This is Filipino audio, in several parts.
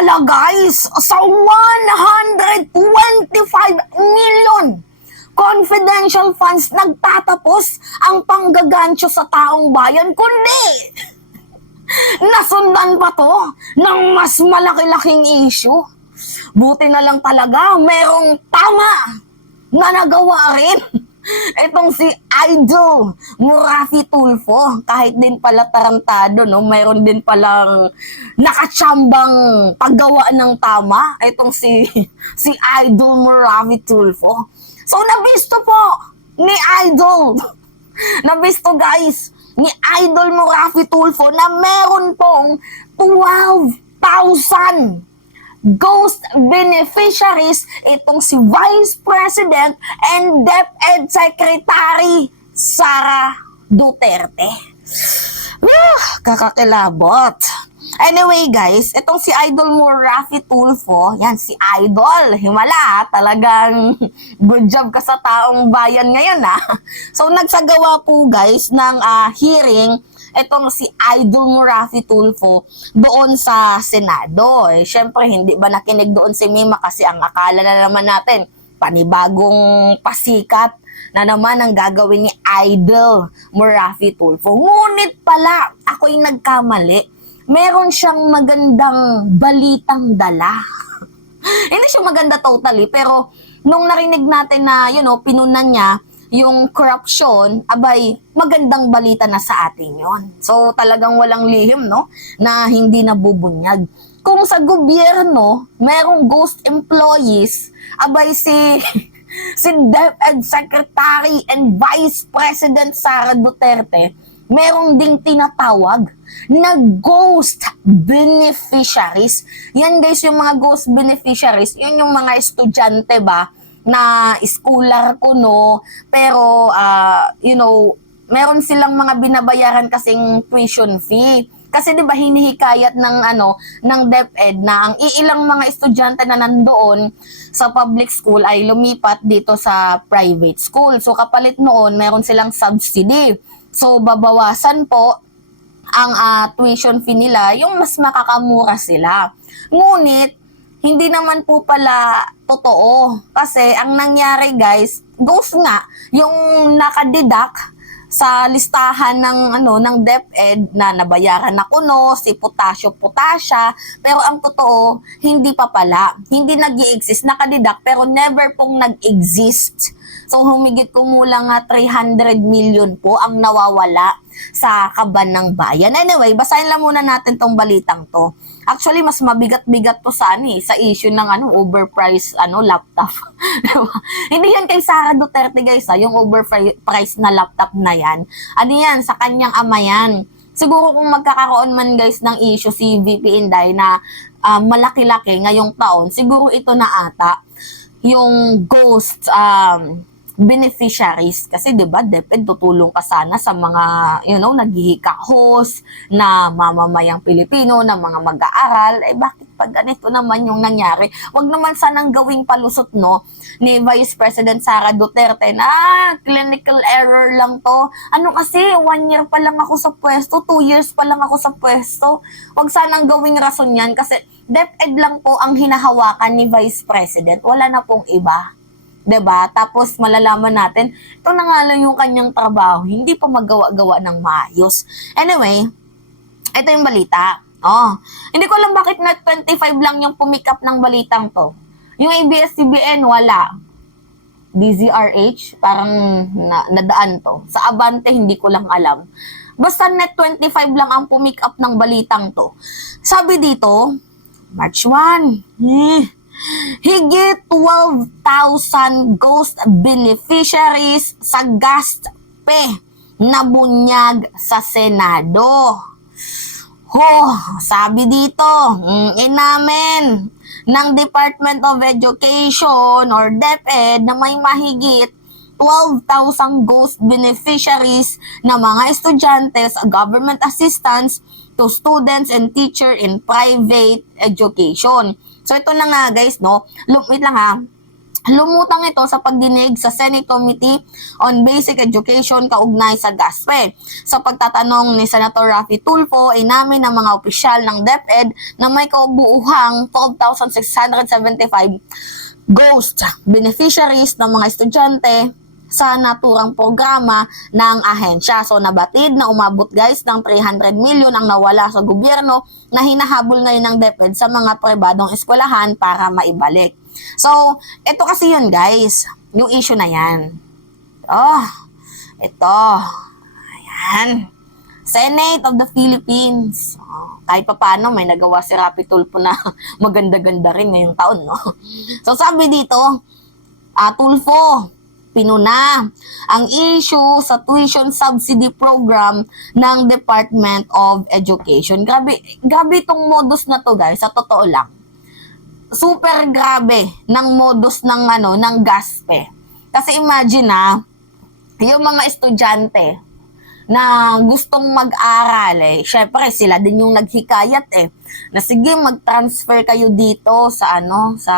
pala guys, sa 125 million confidential funds nagtatapos ang panggagancho sa taong bayan, kundi nasundan pa to ng mas malaki-laking issue. Buti na lang talaga, merong tama na nagawa rin. Itong si Idol Murafi Tulfo, kahit din pala tarantado, no, mayroon din palang nakatsambang paggawa ng tama. Itong si Idol Murafi Tulfo. So, nabisto po ni Idol. Nabisto guys, ni Idol Murafi Tulfo na meron pong 12,000 ghost beneficiaries itong si Vice President and DepEd Secretary Sara Duterte. Kakakilabot. Anyway guys, itong si Idol Murafi Tulfo, yan si Idol, himala, talagang good job ka sa taong bayan ngayon So nagsagawa po guys ng hearing itong si Idol Murafi Tulfo doon sa Senado. Syempre, hindi ba nakinig doon si Mima kasi ang akala na naman natin, panibagong pasikat na naman ang gagawin ni Idol Murafi Tulfo. Ngunit pala, ako'y nagkamali. Meron siyang magandang balitang dala. Hindi siya maganda totally, pero nung narinig natin na, pinunan niya yung corruption, abay, magandang balita na sa atin yon. So, talagang walang lihim, no? Na hindi nabubunyag. Kung sa gobyerno, merong ghost employees, abay si DepEd Secretary and Vice President Sara Duterte, merong ding tinatawag na ghost beneficiaries. Yan guys, yung mga ghost beneficiaries, yun yung mga estudyante ba, na scholar ko, no, pero meron silang mga binabayaran kasing tuition fee. Kasi 'di ba hinihikayat ng DepEd na ang iilang mga estudyante na nandoon sa public school ay lumipat dito sa private school. So kapalit noon, meron silang subsidy. So babawasan po ang tuition fee nila, yung mas makakamura sila. Ngunit hindi naman po pala totoo. Kasi ang nangyari guys, ghost nga, yung nakadidak sa listahan ng DepEd na nabayaran na kuno, si Potasyo-Potasya, pero ang totoo, hindi pa pala. Hindi nag-i-exist, nakadidak, pero never pong nag-exist. So humigit kumulang 300 million po ang nawawala sa kaban ng bayan. Anyway, basahin lang muna natin tong balitang to. Actually, mas mabigat-bigat to sa issue ng overpriced laptop. Hindi yan kay Sara Duterte guys, yung overpriced na laptop na yan. Yan, sa kanyang ama yan. Siguro kung magkakaroon man guys ng issue si VP Inday na malaki-laki ngayong taon, siguro ito na ata yung ghost beneficiaries. Kasi 'di ba, DepEd tutulong ka sana sa mga naghihikahos na mamamayang Pilipino, na mga mag-aaral. Bakit pag ganito naman yung nangyari? Wag naman sanang gawing palusot ni Vice President Sara Duterte na clinical error lang to. Kasi 1 year pa lang ako sa pwesto, 2 years pa lang ako sa pwesto. Wag sanang gawing rason yan kasi DepEd lang po ang hinahawakan ni Vice President. Wala na pong iba. 'Di ba? Tapos malalaman natin, ito na nga lang yung kanyang trabaho, hindi pa magawa-gawa ng maayos. Anyway, ito yung balita. Hindi ko alam bakit net 25 lang yung pumikap ng balitang to. Yung ABS-CBN, wala. DZRH, parang nadaan to. Sa Abante, hindi ko lang alam. Basta net 25 lang ang pumikap ng balitang to. Sabi dito, March 1, higit 12,000 ghost beneficiaries sa GASP na bunyag sa Senado. Sabi dito, inamin ng Department of Education or DepEd na may mahigit 12,000 ghost beneficiaries na mga estudyante sa government assistance to students and teacher in private education. So ito na nga guys, wait lang Lumutang ito sa pagdinig sa Senate Committee on Basic Education kaugnay sa GASPE. Sa pagtatanong ni Senator Raffy Tulfo, inamin ng mga opisyal ng DepEd na may kabuuhang 12,675 ghost beneficiaries ng mga estudyante sa naturang programa ng ahensya. So nabatid na umabot guys ng 300 million ang nawala sa gobyerno na hinahabol ngayon ng DepEd sa mga pribadong eskwelahan para maibalik. So, ito kasi yun guys, yung issue na yan. Oh, ito. Ayan. Senate of the Philippines. Oh, kahit pa paano, may nagawa si Raffy Tulfo na maganda-ganda rin ngayong taon, no? So, sabi dito, Tulfo, pinuna ang issue sa tuition subsidy program ng Department of Education. Grabe itong modus na to guys, sa totoo lang. Super grabe ng modus ng GASPE. Kasi imagine yung mga estudyante na gustong mag-aral syempre sila din yung naghikayat na sige mag-transfer kayo dito sa sa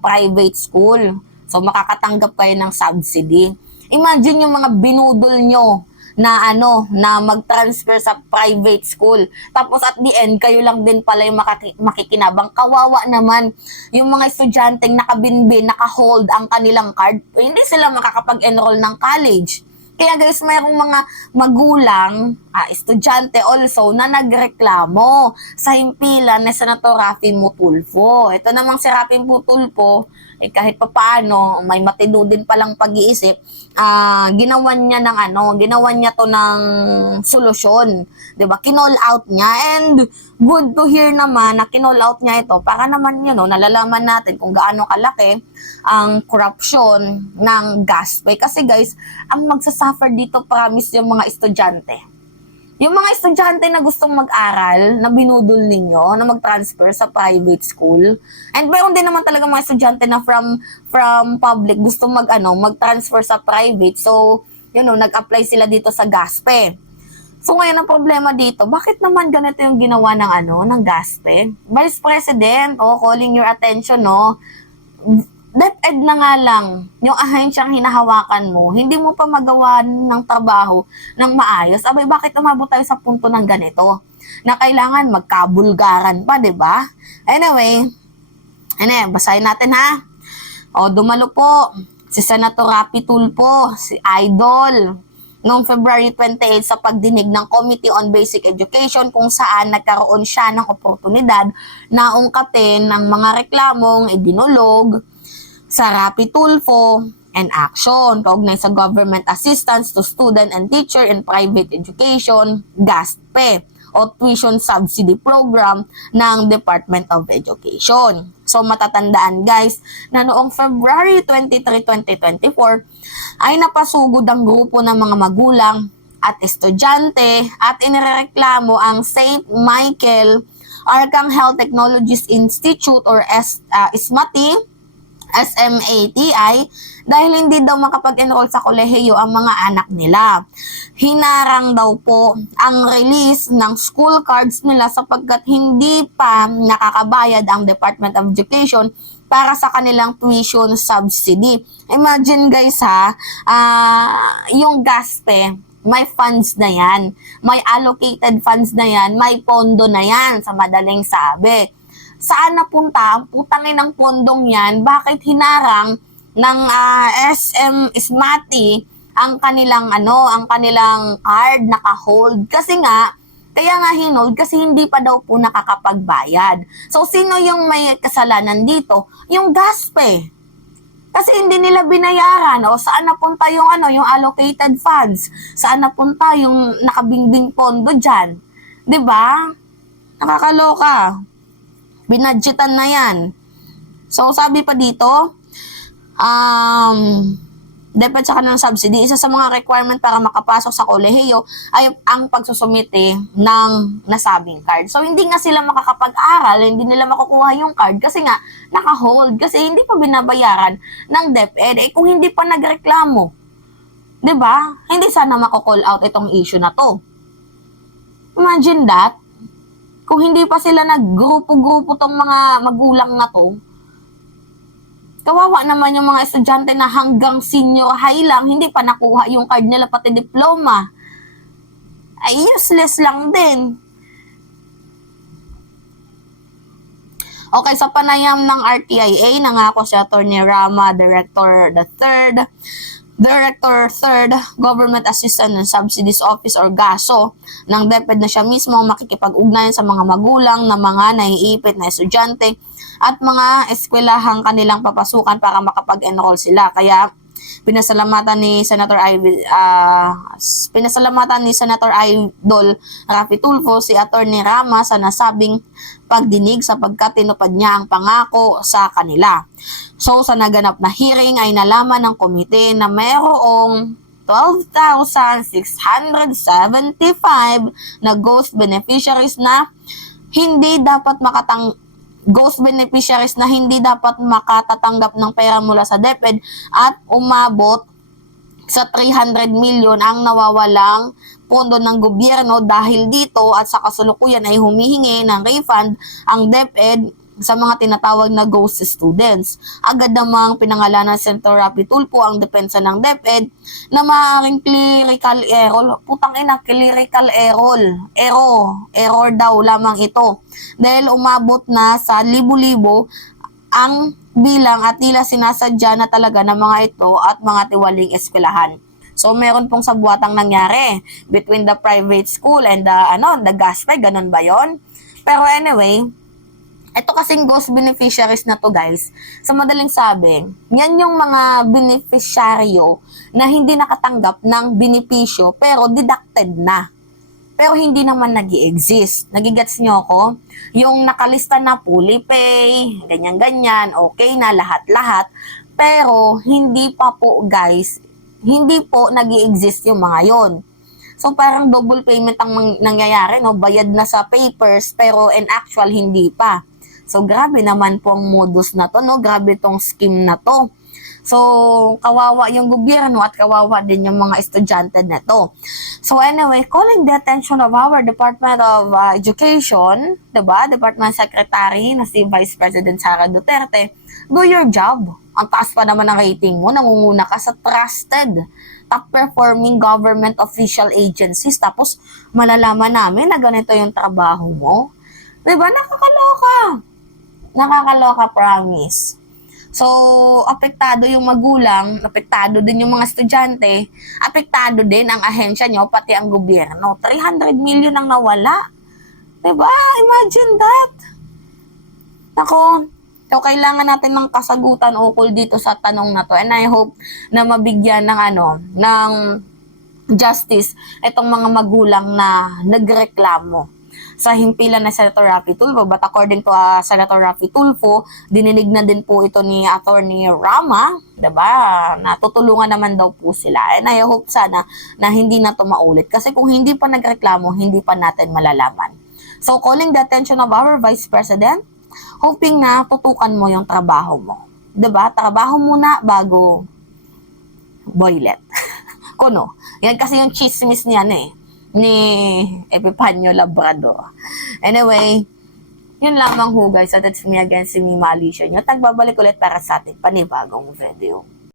private school. So makakatanggap kayo ng subsidy. Imagine yung mga binudol nyo na na mag-transfer sa private school. Tapos at the end, kayo lang din pala yung makikinabang. Kawawa naman yung mga estudyanteng nakabinbin, naka-hold ang kanilang card. Hindi sila makakapag-enroll ng college. Kaya guys, mayroong mga magulang, estudyante also, na nagreklamo sa himpilan ni Senator Raffy Tulfo. Ito namang si Raffy Tulfo, kahit pa paano, may matino din palang pag-iisip, ginawan niya to ng solusyon. 'Di ba? Kinall out niya, and good to hear naman na kinall out niya ito para naman nalalaman natin kung gaano kalaki ang corruption ng GASPE. Kasi guys, ang magsasuffer dito promise yung mga estudyante. Yung mga estudyante na gustong mag-aral, na binudol ninyo, na mag-transfer sa private school. And mayroon din naman talaga mga estudyante na from public gustong mag-transfer sa private. So, nag-apply sila dito sa GASPE. So, ngayon ang problema dito, bakit naman ganito yung ginawa ng GASPE? Vice President, calling your attention, DepEd na nga lang, yung ahensyang hinahawakan mo, hindi mo pa magawa ng trabaho ng maayos. Abay, bakit umabot tayo sa punto ng ganito? Na kailangan magkabulgaran pa, 'di ba? Anyway, basahin natin dumalo po si Senator Raffy Tulfo, si Idol, noong February 28 sa pagdinig ng Committee on Basic Education kung saan nagkaroon siya ng oportunidad na ungkatin ng mga reklamong idinulog sa Raffy Tulfo and action kaugnay sa government assistance to student and teacher in private education, GASPE, o tuition subsidy program ng Department of Education. So matatandaan guys na noong February 23, 2024 ay napasugod ang grupo ng mga magulang at estudyante at inireklamo ang St. Michael Arcangel Technologies Institute or SMATI dahil hindi daw makapag-enroll sa kolehiyo ang mga anak nila. Hinarang daw po ang release ng school cards nila sapagkat hindi pa nakakabayad ang Department of Education para sa kanilang tuition subsidy. Imagine guys yung GASPE, may funds na yan, may allocated funds na yan, may pondo na yan sa madaling sabi. Saan napunta ang putangin ng pondong yan? Bakit hinarang ng SM SMATI ang kanilang card naka-hold? Kasi kaya hinold kasi hindi pa daw po nakakapagbayad. So sino yung may kasalanan dito? Yung GASPE. Kasi hindi nila binayaran. O saan napunta yung yung allocated funds? Saan napunta yung nakabingbing pondo diyan? 'Di ba? Nakakaloka. Binadgetan na yan. So, sabi pa dito, dapat sa kanilang subsidy, isa sa mga requirement para makapasok sa kolehiyo ay ang pagsusumite ng nasabing card. So, hindi nga sila makakapag-aral, hindi nila makukuha yung card kasi naka-hold, kasi hindi pa binabayaran ng DepEd. Kung hindi pa nagreklamo, 'di ba? Hindi sana mako-call out itong issue na to. Imagine that. Kung hindi pa sila naggrupo-grupo tong mga magulang na to, Kawawa naman yung mga estudyante na hanggang senior high lang, hindi pa nakuha yung card nila pati diploma. Ay useless lang din. Okay, sa panayam ng RTIA, nangako si Atty. Rama, Director 3rd, Government Assistance and Subsidies Office or GASO ng DepEd na siya mismo makikipag-ugnayan sa mga magulang na mga naiipit na estudyante at mga eskwelahang kanilang papasukan para makapag-enroll sila. Kaya pinasalamatan ni Senator Idol Raffy Tulfo si Atty. Rama sa nasabing pagdinig sapagkat tinupad niya ang pangako sa kanila. So sa naganap na hearing ay nalaman ng komite na mayroong 12,675 na ghost beneficiaries na hindi dapat makatatanggap ng pera mula sa DepEd at umabot sa 300 million ang nawawalang pondo ng gobyerno dahil dito at sa kasulukuyan ay humihingi ng refund ang DepEd sa mga tinatawag na ghost students. Agad namang pinangalanan ng Senator Raffy Tulfo ang depensa ng DepEd na maaaring clerical error daw lamang ito dahil umabot na sa libo-libo ang bilang at nila sinasadya na talaga ng mga ito at mga tiwaling eskwelahan. So meron pong sabuatang nangyari between the private school and the GASPE, ganun ba yon? Pero anyway, ito kasing ghost beneficiaries na to guys, sa madaling sabi, yan yung mga beneficiaryo na hindi nakatanggap ng benepisyo pero deducted na. Pero hindi naman nag-i-exist. Nagigets nyo ako? Yung nakalista na fully pay, ganyan-ganyan, okay na lahat-lahat. Pero hindi pa po guys, hindi po nag-i-exist yung mga yon. So parang double payment ang nangyayari, no? Bayad na sa papers pero in actual hindi pa. So grabe naman po ang modus na to, no? Grabe tong scheme na to. So kawawa yung gobyerno at kawawa din yung mga estudyante na to. So anyway, calling the attention of our Department of Education, diba? Department Secretary na si Vice President Sara Duterte, do your job. Ang taas pa naman ng rating mo, nangunguna ka sa trusted, top-performing government official agencies. Tapos malalaman namin na ganito yung trabaho mo. Diba? Nakakaloka, promise. So, apektado yung magulang, apektado din yung mga estudyante, apektado din ang ahensya nyo, pati ang gobyerno. 300 million ang nawala. Diba? Imagine that. Ako, so kailangan natin ng kasagutan ukol dito sa tanong na to. And I hope na mabigyan ng justice itong mga magulang na nagreklamo sa himpilan na Senator Raffy Tulfo. But according to Senator Raffy Tulfo, dininig na din po ito ni Atty. Rama, diba? Natutulungan naman daw po sila. And I hope sana na hindi na to maulit. Kasi kung hindi pa nagreklamo, hindi pa natin malalaman. So calling the attention of our Vice President, hoping na tutukan mo yung trabaho mo. Diba? Trabaho muna bago boylet. Kuno. Yan kasi yung chismis niyan ni Epifanio Labrador. Anyway, yun lamang ho guys. So that's me again, si Mima Alicia nyo. Tagbabalik ulit para sa ating panibagong video.